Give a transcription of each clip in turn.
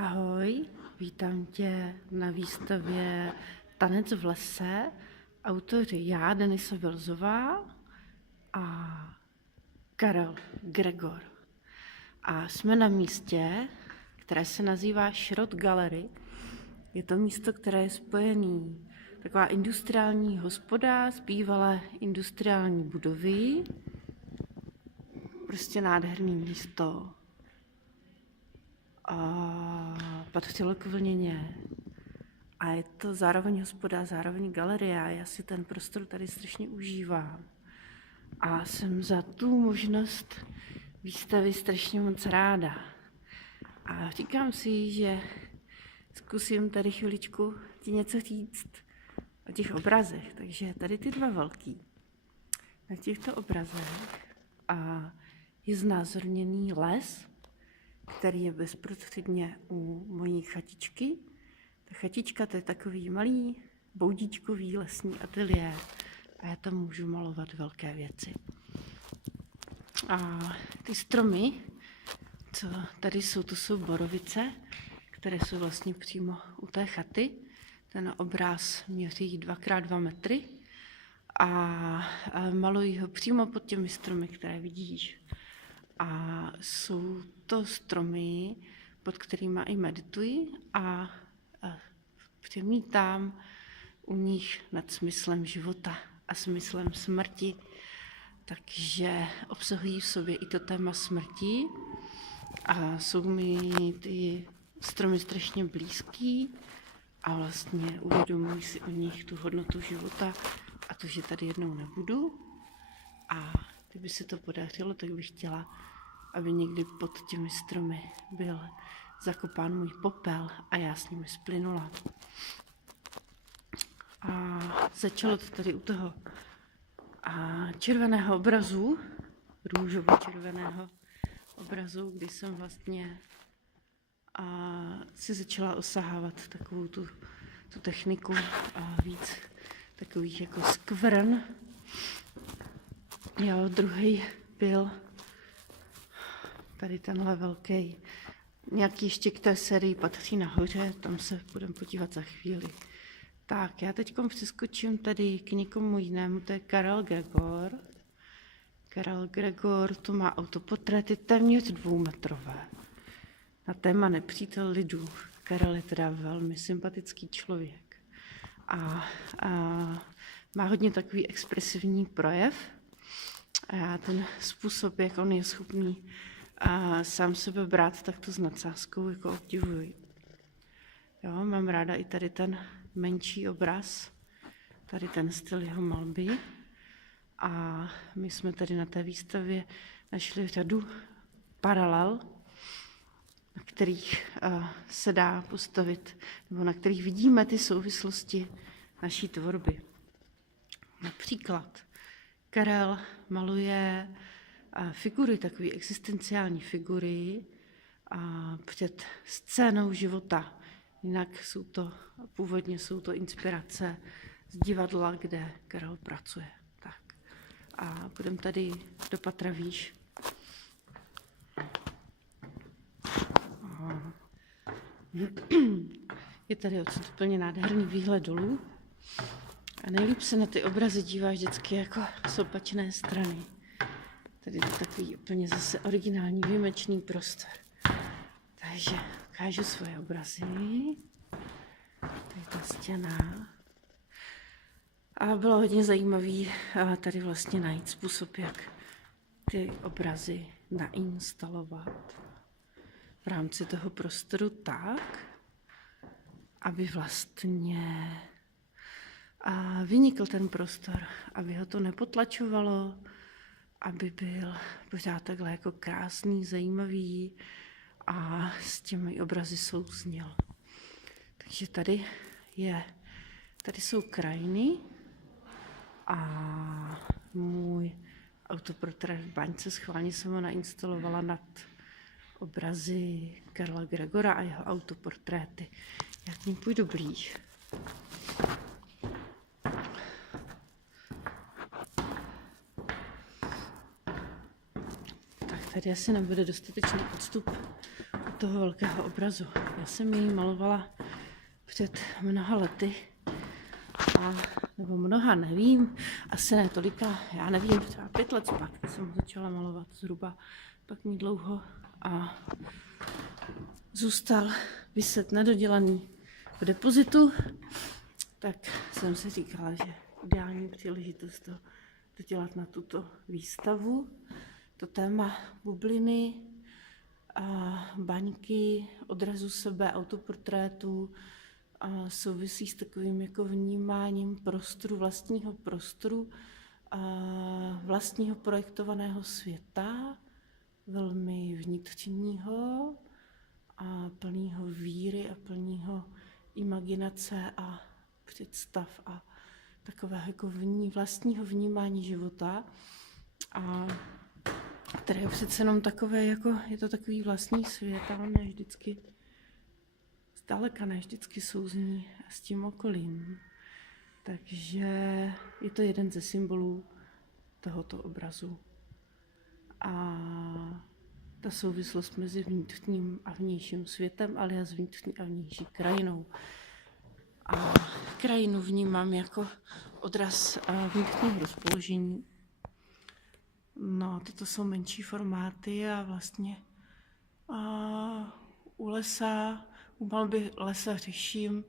Ahoj, vítám tě na výstavě Tanec v lese, autoři já, Denisa Vilzová a Karel Gregor. A jsme na místě, které se nazývá Šrot Gallery. Je to místo, které je spojený, taková industriální hospoda z bývalé industriální budovy. Prostě nádherný místo. A patřilo k Vlněně. A je to zároveň hospoda, zároveň galerie. A já si ten prostor tady strašně užívám. A jsem za tu možnost výstavy strašně moc ráda. A říkám si, že zkusím tady chviličku ti něco říct o těch obrazech. Takže tady ty dva velký. Na těchto obrazech je znázorněný les, který je bezprostředně u mojí chatičky. Ta chatička, to je takový malý boudíčkový lesní ateliér a já tam můžu malovat velké věci. A ty stromy, co tady jsou, to jsou borovice, které jsou vlastně přímo u té chaty. Ten obraz měří 2x2 metry a maluji ho přímo pod těmi stromy, které vidíš. A jsou to stromy, pod kterými i medituji a přemítám u nich nad smyslem života a smyslem smrti. Takže obsahují v sobě i to téma smrti a jsou mi ty stromy strašně blízký a vlastně uvědomuji si o nich tu hodnotu života a to, že tady jednou nebudu. A kdyby se to podařilo, tak bych chtěla, aby někdy pod těmi stromy byl zakopán můj popel a já s nimi splynula. A začalo to tady u toho červeného obrazu, růžovo-červeného obrazu, kdy jsem vlastně si začala osahávat takovou tu techniku a víc takových jako skvrn. Jo, druhý byl tady tenhle velký. Nějaký ještě k té sérii patří nahoře, tam se budeme podívat za chvíli. Tak, já teď přeskočím tady k někomu jinému, to je Karel Gregor. Karel Gregor, to má autoportréty téměř 2metrové. Na téma nepřítel lidu. Karel je teda velmi sympatický člověk. A má hodně takový expresivní projev. A já ten způsob, jak on je schopný sám sebe brát takto s nadsázkou, jako obdivuji. Jo, mám ráda i tady ten menší obraz, tady ten styl jeho malby. A my jsme tady na té výstavě našli řadu paralel, na kterých se dá postavit, nebo na kterých vidíme ty souvislosti naší tvorby. Například Karel maluje figury, takové existenciální figury před scénou života. Jinak původně jsou to inspirace z divadla, kde Karel pracuje. Tak. A půjdeme tady do patra výš. Je tady odsud úplně nádherný výhled dolů. A nejlíp se na ty obrazy díváš vždycky jako z opačné strany. Tady je takový úplně zase originální výjimečný prostor. Takže ukážu svoje obrazy. Tady ta stěna. A bylo hodně zajímavý tady vlastně najít způsob, jak ty obrazy nainstalovat v rámci toho prostoru tak, aby vlastně vynikl ten prostor, aby ho to nepotlačovalo, aby byl pořád takhle jako krásný, zajímavý a s těmi obrazy souzněl. Takže tady jsou krajiny a můj autoportrét v baňce, schválně jsem ho nainstalovala nad obrazy Karla Gregora a jeho autoportréty. Já k ním půjdu blíž. Tak tady asi nebude dostatečný odstup toho velkého obrazu. Já jsem ji malovala před mnoha lety, nebo mnoha, nevím, asi ne tolika, já nevím, třeba 5 let zpátky jsem začala malovat zhruba, pak mi dlouho a zůstal viset nedodělaný v depozitu, tak jsem si říkala, že ideální příležitost to dodělat na tuto výstavu. To téma bubliny, baňky, odrazu sebe, autoportrétu, souvisí s takovým jako vnímáním prostoru, vlastního projektovaného světa, velmi vnitřního a plného víry a plného imaginace a představ a takového jako vlastního vnímání života. A které je přece jenom takové, jako je to takový vlastní svět, ale ne vždycky, zdaleka ne vždycky souzní s tím okolím. Takže je to jeden ze symbolů tohoto obrazu. A ta souvislost mezi vnitřním a vnějším světem, alias vnitřní a vnější krajinou. A krajinu vnímám jako odraz vnitřního rozpoložení. No, toto jsou menší formáty a vlastně u malby lesa řeším,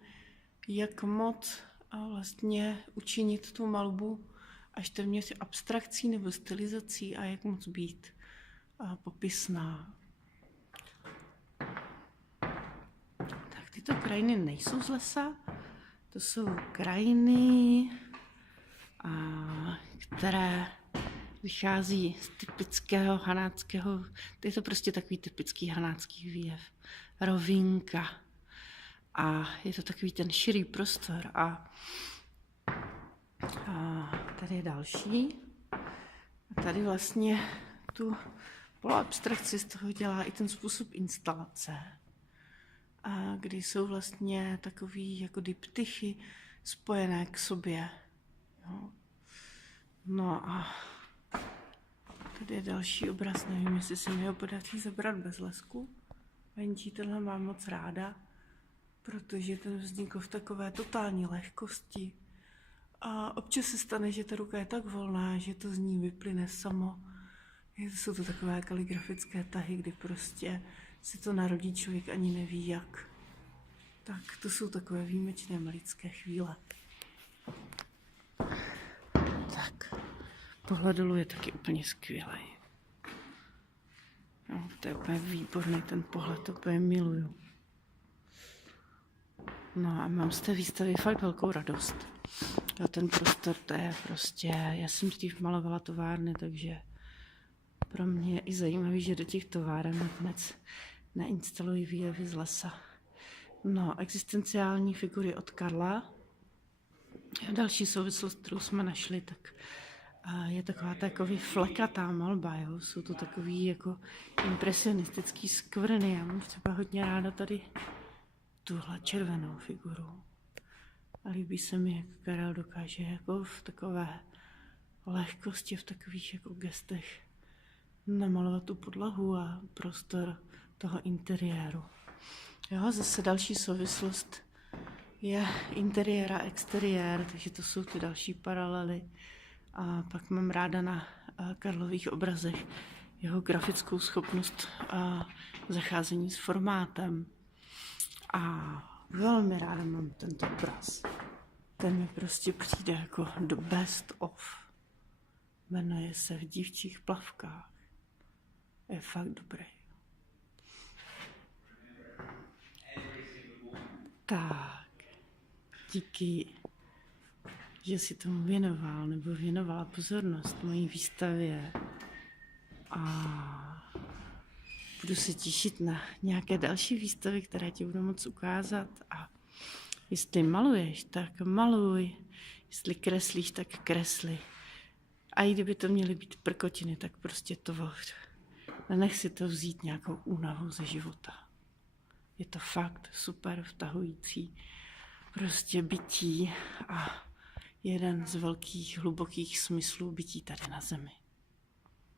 jak moc vlastně učinit tu malbu až téměř abstrakcí nebo stylizací a jak moc být popisná. Tak tyto krajiny nejsou z lesa, to jsou krajiny, které vychází z typického hanáckého, je to prostě takový typický hanácký výjev, rovinka. A je to takový ten širý prostor. A tady je další. A tady vlastně tu poloabstrakci z toho dělá i ten způsob instalace, kdy jsou vlastně takový jako diptychy spojené k sobě. Jo. No a tady je další obraz, nevím, jestli se mi ho podaří zabrat bez lesku. Venčí tenhle mám moc ráda, protože ten vznikl v takové totální lehkosti. A občas se stane, že ta ruka je tak volná, že to z ní vyplyne samo. Jsou to takové kaligrafické tahy, kdy prostě si to narodí člověk ani neví jak. Tak to jsou takové výjimečné lidské chvíle. Tak, pohled dolů je taky úplně skvělý. No, to je úplně výborný ten pohled, to úplně miluju. No a mám z té výstavy fakt velkou radost. A ten prostor, to je prostě, já jsem dřív malovala továrny, takže pro mě je i zajímavý, že do těch továren nakonec nainstalují výjevy z lesa. No, existenciální figury od Karla. A další souvislost, kterou jsme našli, tak je taková takový flekatá malba, jo? Jsou to takový jako impresionistický skvrny. Já mám třeba hodně ráda tady tuhle červenou figuru. A líbí se mi, jak Karel dokáže jako v takové lehkosti, v takových jako gestech namalovat tu podlahu a prostor toho interiéru. Jo, zase další souvislost je interiér a exteriér, takže to jsou ty další paralely. A pak mám ráda na Karlových obrazech jeho grafickou schopnost zacházení s formátem. A velmi ráda mám tento obraz. Ten mi prostě přijde jako the best of. Jmenuje se V dívčích plavkách. Je fakt dobrý. Tak, díky, že si tomu věnoval nebo věnovala pozornost mojí výstavě a budu se těšit na nějaké další výstavy, které ti budu moct ukázat a jestli maluješ, tak maluj, jestli kreslíš, tak kresli. A i kdyby to měly být prkotiny, tak prostě tvoř. Nenech si to vzít nějakou únavu ze života. Je to fakt super vtahující prostě bytí a jeden z velkých, hlubokých smyslů bytí tady na zemi.